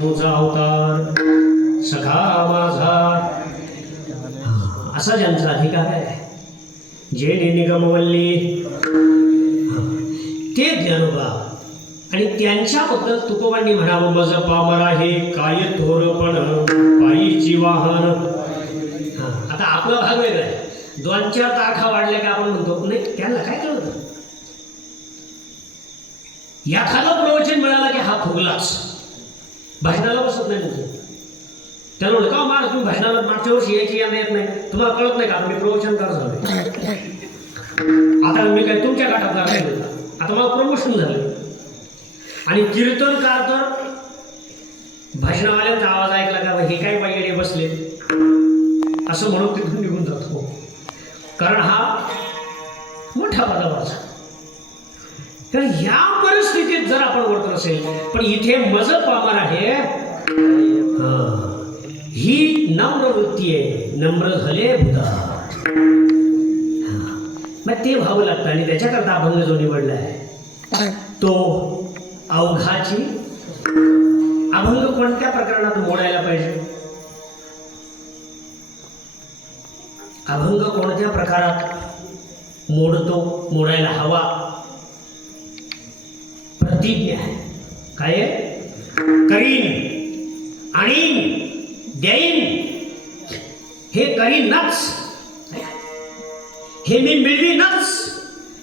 तुझा अवतार सखा माझा असा ज्यांचा अधिकार आहे, जे निगमवल्ली ते ज्ञानोबा आणि त्यांच्याबद्दल तुकोबांनी म्हणावं, मज पामर आहे काय थोरपण पायीची वाहन. आता आपला भाग वेगळा आहे. 2-4 तारखा वाढल्या का आपण म्हणतो नाही, त्यांना काय कळतं. एखादं प्रवचन मिळालं की हा फुगलाच, भाषणाला बसत नाही. म्हणजे त्याला म्हणलं का महाराज तुम्ही भाषणाला मागच्या वर्षी यायची यांना येत नाही, तुम्हाला कळत नाही का मी प्रवचनकार झालोय. आता मी काय तुमच्या गाठात राहिलो, आता मला प्रमोशन झालं. आणि कीर्तनकार तर भाषणावाल्यांचा आवाज ऐकला का हे काय बाईकडे बसले असं म्हणून तिथून निघून जातो, कारण हा मोठा पदावरचा. तर ह्या परिस्थितीत जर आपण वर्तन असेल, पण इथे मज पामर आहे ही नम्र वृत्ती आहे, नम्र झाले भूता. मग ते व्हावं लागतं. आणि त्याच्याकरता अभंग जो निवडला आहे तो अवघाची. अभंग कोणत्या प्रकरणात मोडायला पाहिजे, अभंग कोणत्या प्रकारात मोडायला हवा. प्रतिज्ञा आहे. काय आहे? करीन आणीन देईन, हे करीनच, हे मी मिळवीनच.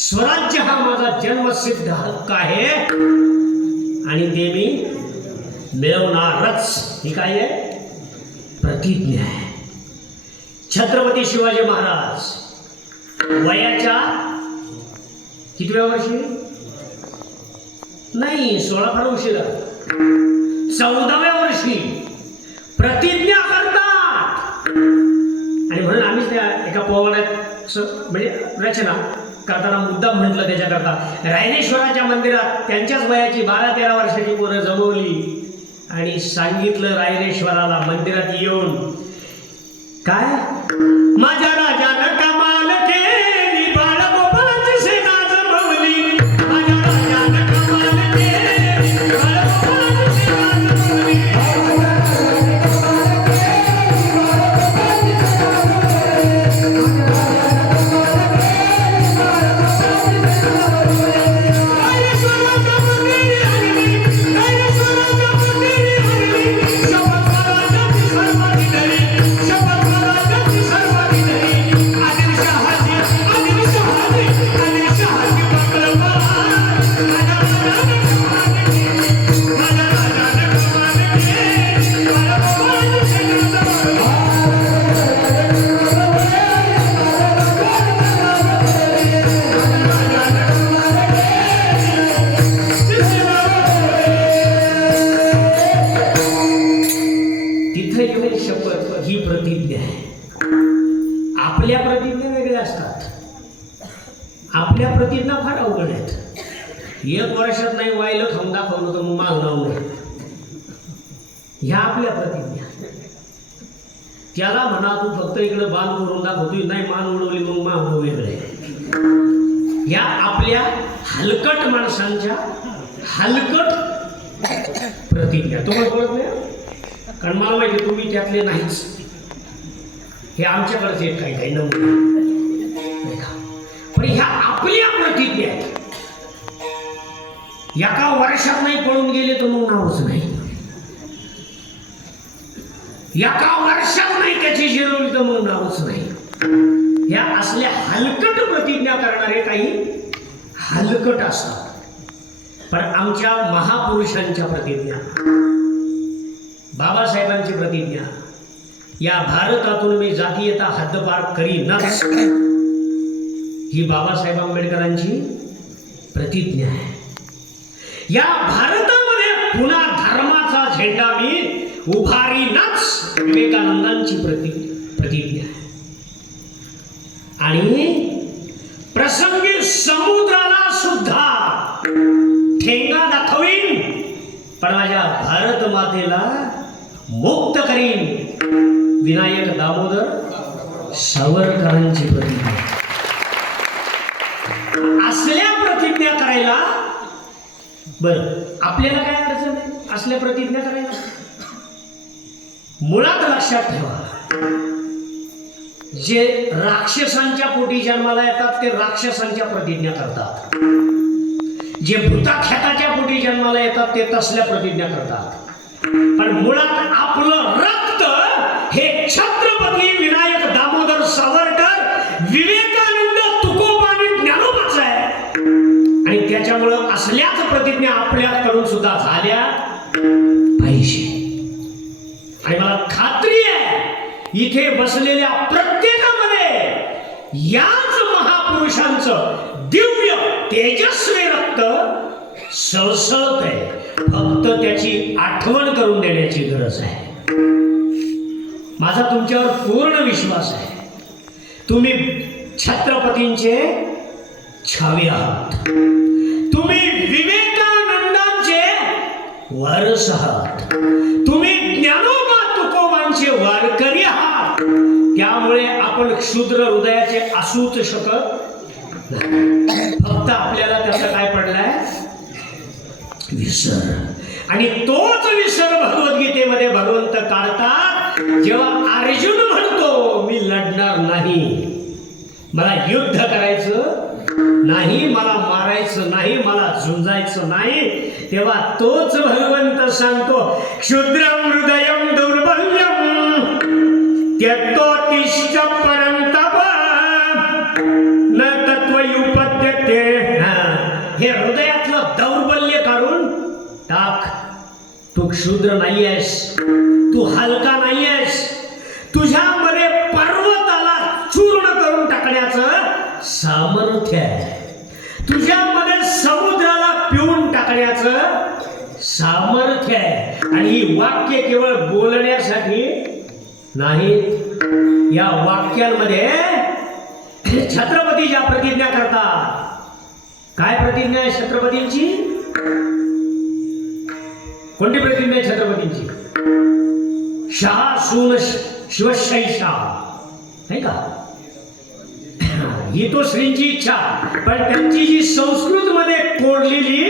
स्वराज्य हा माझा जन्मसिद्ध हक्क आहे आणि ते मी मिळवणारच. ही काय आहे? प्रतिज्ञा आहे. छत्रपती शिवाजी महाराज वयाच्या कितव्या वर्षी नाही, 16 फार उशिरा, 14व्या वर्षी प्रतिज्ञा करतात. आणि म्हणून आम्ही त्या एका पोवाड्यात म्हणजे रचना करताना मुद्दाम म्हटलं त्याच्याकरता, रायरेश्वराच्या मंदिरात त्यांच्याच वयाची 12-13 वर्षाची पोरं जमवली आणि सांगितलं रायरेश्वराला मंदिरात येऊन, काय माझ्या राजानं कमाल केली, बाळगोपाळाची सेना जमवली. माझ्या राजानं कमाल केली, बाळगोपाळाची सेना जमवली. ही प्रतिज्ञा आहे. आपल्या प्रतिज्ञा वेगळ्या असतात. आपल्या प्रतिज्ञा फार अवघड आहेत. 1 वर्षात नाही वाहिलं खाऊन दाखवलं तर मग मागणार नाही. ह्या आपल्या प्रतिज्ञा. त्याला म्हणा तू फक्त इकडे बाण करून दाखवतोय, नाही मान उडवली मग मागणं वेगळे. या आपल्या हलकट माणसांच्या हलकट प्रतिज्ञा. तुम्हाला कळत नाही, कारण मला माहिती तुम्ही त्यातले नाहीच. हे आमच्याकडेच एक काही काही नमुने, पण ह्या आपल्या प्रतिज्ञा आहेत. एका वर्षात नाही पळून गेले तर मग नावच नाही. एका वर्षात नाही त्याची जिरवली तर मग नावच नाही. ह्या असल्या हलकट प्रतिज्ञा करणारे काही हलकट असतात. पण आमच्या महापुरुषांच्या प्रतिज्ञा, बाबासाहेबांची प्रतिज्ञा, या भारतातून मी जातीयता हद्दपार करीनच, ही बाबासाहेब आंबेडकरांची प्रतिज्ञा आहे. या भारतामध्ये पुन्हा धर्माचा झेंडा मी उभारीनच, विवेकानंदांची प्रतिज्ञा आहे. आणि प्रसंगी समुद्राला सुद्धा ठेंगा दाखवीन, पण माझ्या भारत मातेला मुक्त करीन. विनायक दामोदर सावरकरांची प्रतिज्ञा. असल्या प्रतिज्ञा करायला बरं, आपल्याला काय अडचण आहे असल्या प्रतिज्ञा करायला? मुळात लक्षात ठेवा, जे राक्षसांच्या पोटी जन्माला येतात ते राक्षसांच्या प्रतिज्ञा करतात, जे भूताख्याताच्या पोटी जन्माला येतात ते तसल्या प्रतिज्ञा करतात. पण मुळात आपलं रक्त हे छत्रपती विनायक दामोदर सावरकर, विवेकानंद, तुकोबा आणि ज्ञानोबाचं आहे. आणि त्याच्यामुळं असल्याच प्रतिज्ञा आपल्याकडून सुद्धा झाल्या पाहिजे. आणि मला खात्री आहे इथे बसलेल्या प्रत्येकामध्ये याच महापुरुषांचं दिव्य तेजस्वी रक्त सळसळत आहे. फक्त त्याची आठवण करून देण्याची गरज आहे. माझा तुमच्यावर पूर्ण विश्वास आहे. तुम्ही छत्रपतींचे छावे आहात. तुम्ही विवेकानंदांचे वारस आहात. तुम्ही ज्ञानोबा तुकोबांचे वारकरी आहात. त्यामुळे आपण क्षुद्र हृदयाचे असूच शकत नाही. फक्त आपल्याला त्याचा काय पडलाय? विसर. आणि तोच विसर भगवद्गीतेमध्ये भगवंत काढतात जेव्हा अर्जुन म्हणतो मी लढणार नाही, मला युद्ध करायचं नाही, मला मारायचं नाही, मला झुंजायचं नाही, तेव्हा तोच भगवंत सांगतो क्षुद्रम हृदयम दुर्बल्यम त्यक्तोत्तिष्ठ परंतप न तत्त्वयुपद्यते. हे हृदयातलं दौर्बल्य काढून टाक. तू क्षुद्र नाही आहेस, तू हलका नाही आहेस. तुझ्यामध्ये पर्वताला चूर्ण करून टाकण्याचं सामर्थ्य आहे. तुझ्यामध्ये समुद्राला पिऊन टाकण्याचं सामर्थ्य आहे. आणि ही वाक्य केवळ बोलण्यासाठी नाहीत. या वाक्यांमध्ये छत्रपती ज्या प्रतिज्ञा करतात, काय प्रतिज्ञा आहे छत्रपतींची? कोणती प्रतिज्ञा आहे छत्रपतींची? शाह सून शिवशैषा, नाही का? ही तो श्रींची इच्छा. पण त्यांची जी संस्कृत मध्ये कोरलेली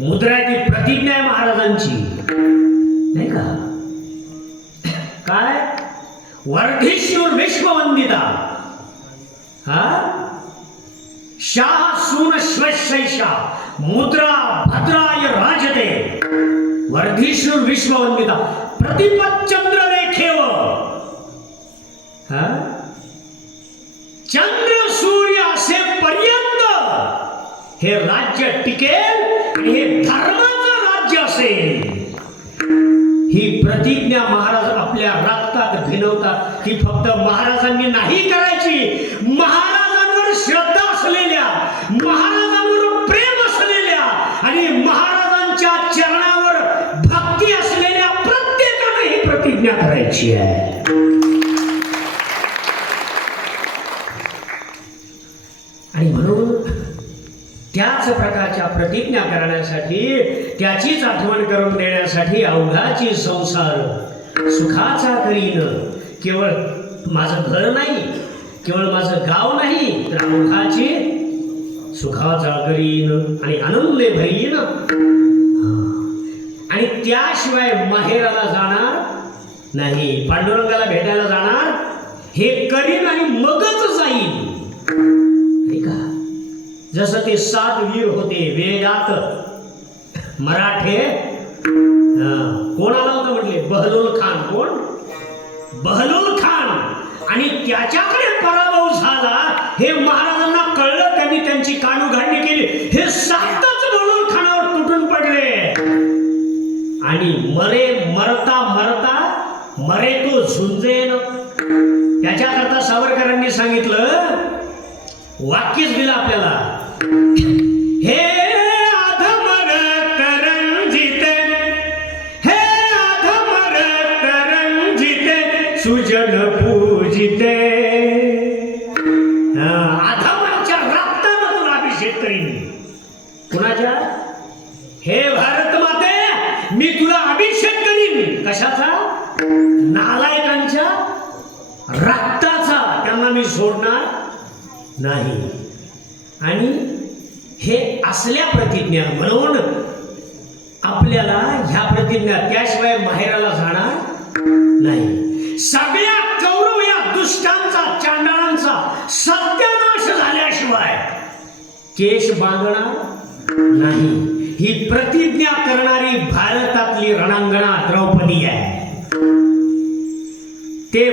मुद्रा ती प्रतिज्ञा आहे महाराजांची, नाही का? काय? वर्धिष्णुर विश्ववंदिता, हा शाह सून श्वशैषा मुद्रा भद्राय राजते वर्धिष्णुर विश्ववंदिता प्रतिपत चंद्र लेखेव. चंद्र सूर्य असे पर्यंत हे राज्य टिकेल आणि हे धर्माचं राज्य असेल. ही प्रतिज्ञा महाराज आपल्या रक्तात भिनवतात. ती फक्त महाराजांनी नाही करायची. महाराजांवर श्रद्धा असलेल्या, महाराजांवर प्रेम असलेल्या आणि महाराजांच्या चरणावर भक्ती असलेल्या प्रत्येकाने ही प्रतिज्ञा करायची आहे. आणि म्हणून त्याच प्रकारच्या प्रतिज्ञा करण्यासाठी, त्याचीच आठवण करून देण्यासाठी अवघाची संसार सुखाचा करीन. केवळ माझं घर नाही, केवळ माझं गाव नाही, तर अवघाची सुखाचा करीन आणि आनंदे भरीन. आणि त्याशिवाय माहेराला जाणार नाही, पांडुरंगाला भेटायला जाणार, हे करीन आणि मगच जाईल. जसं ते 7 वीर होते वेदात मराठे. कोण आला होता म्हटले? बहलोल खान. कोण? बहलोल खान. आणि त्याच्याकडे पराभव झाला हे महाराजांना कळलं. त्यांनी त्यांची कानूघाडणी केली. हे 7च बहलोल खानावर तुटून पडले आणि मरता मरे तो झुंजेन. त्याच्याकरता सावरकरांनी सांगितलं, वाक्यच दिलं आपल्याला, हे अधमर तरंजिते, हे अधमर तरंजिते सुजन पूजिते. अधमाच्या रक्तामधून अभिषेक करीन. कुणाच्या? हे भारत माते, मी तुला अभिषेक करीन. कशाचा? नालायकांच्या रक्ताचा. त्यांना मी सोडणार नाही. आणि हे असल्या प्रतिज्ञा. म्हणून आपल्याला ह्या प्रतिज्ञा त्याशिवाय माहेराला जाणार नाही. सगळ्या कौरव या दुष्टांचा चांडाळांचा सत्यानाश झाल्याशिवाय केश बांधणार नाही. ही प्रतिज्ञा करणारी भारतातली रणांगणा द्रौपदी आहे. ते